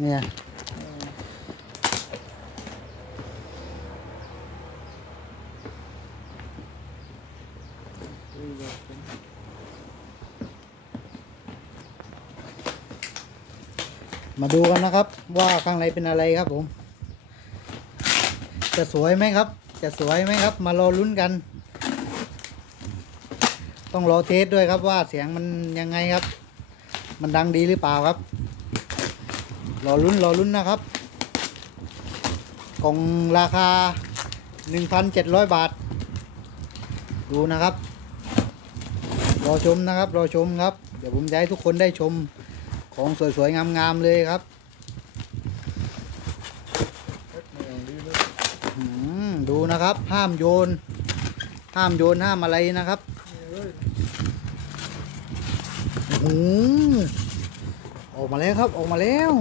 เนี่ยมาดูกันนะครับ ว่าข้างในเป็นอะไรครับผม จะสวยไหมครับ จะสวยไหมครับ มารอลุ้นกัน ต้องรอเทสด้วยครับว่าเสียงมันยังไงครับ มันดังดีหรือเปล่าครับ รอลุ้นรอลุ้นนะครับ กล่องราคา 1,700 บาท ดูนะครับ รอชมนะครับ รอชมครับ เดี๋ยวผมจะให้ทุกคนได้ชมของสวยๆ งามๆ เลยครับดูนะครับ ห้ามโยน ห้ามโยนห้ามอะไรนะครับโอ้โห ออกมาแล้วครับออกมาแล้ว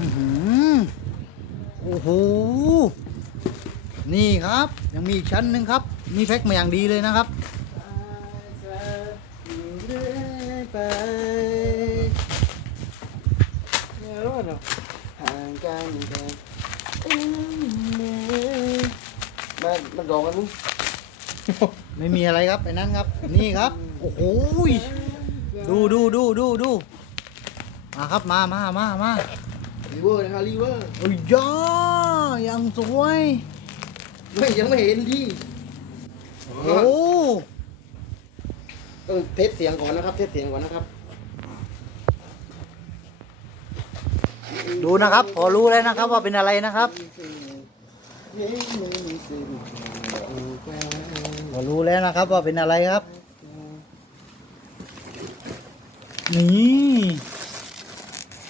อือหือโอ้โห นี่ครับ ยังมีอีกชั้นหนึ่งครับ มีแพ็คมาอย่างดีเลยนะครับเนี่ยรู้เนห่างกันแค่มันมันรองกันมึงไม่มีอะไรครับไอ้นั้นครับ นี่ครับ โอ้โห ดูดูดูดูดูมาครับมามามามารีเวอร์นะครับรีเวอร์โอ้ยย่ายังสวย ไม่ยังไม่เห็นดีโอ้โหเออเทสเสียงก่อนนะครับ เทสเสียงก่อนนะครับ ดูนะครับ พอรู้แล้วนะครับว่าเป็นอะไรนะครับพอรู้แล้วนะครับว่าเป็นอะไรครับ นี่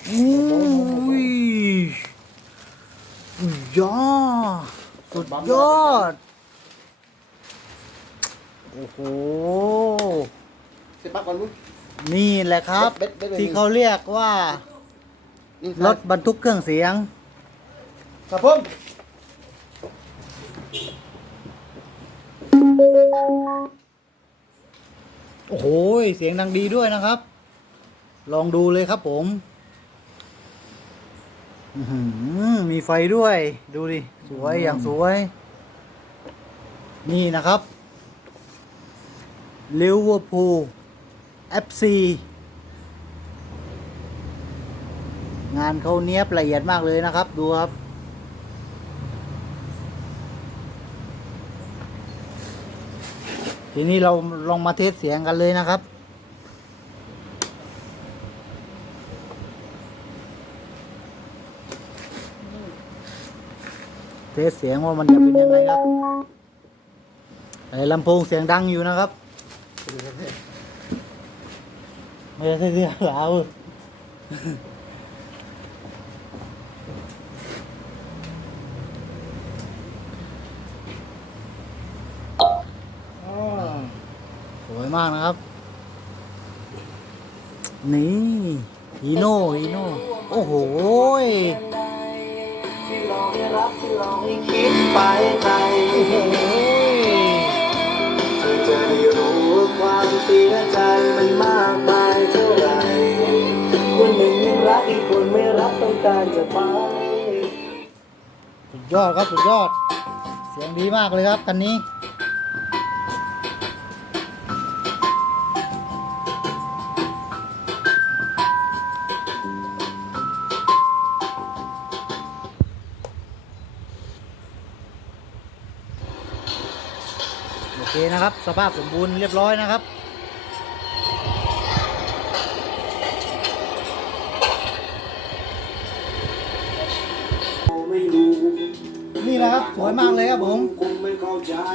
อุ้ยอุ้ยยอดสุดยอด โอ้โห เสร็จปั๊บก่อนมึงนี่แหละครับ เบ็ดเบ็ดเบ็ด ที่เขาเรียกว่า นี่รถบรรทุกเครื่องเสียง ครับผมโอ้โห เสียงดังดีด้วยนะครับ ลองดูเลยครับผมอื้อหือมีไฟด้วย ดูดิ สวยอย่างสวย นี่นะครับลิเวอร์พูล FC งานเขาเนี้ยบละเอียดมากเลยนะครับ ดูครับ ทีนี้เราลองมาเทสเสียงกันเลยนะครับ เทสเสียงว่ามันจะเป็นยังไงครับไอ้ลำโพงเสียงดังอยู่นะครับ ไม่ใช่เรื่องเราสวยมากนะครับ นี่ฮีโน่ฮีโน่ โอ้โห อกให้รักที่หลอกให้คิดไปไกลเธอจะได้รู้ว่าความเสียใจมันมากมายเท่าไหร่คนหนึ่งยังรักอีกคนไม่รักต้องการจะไปสุดยอดครับสุดยอด เสียงดีมากเลยครับคันนี้ เคนะครับ สภาพสมบูรณ์เรียบร้อยนะครับนี่นะครับสวยมากเลยครับผม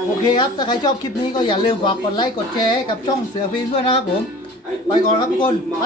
โอเคครับ ถ้าใครชอบคลิปนี้ก็อย่าลืมฝากกดไลค์ กดแชร์ให้กับช่องเสือฟิล์มด้วยนะครับผม ไปก่อนครับทุกคน ไป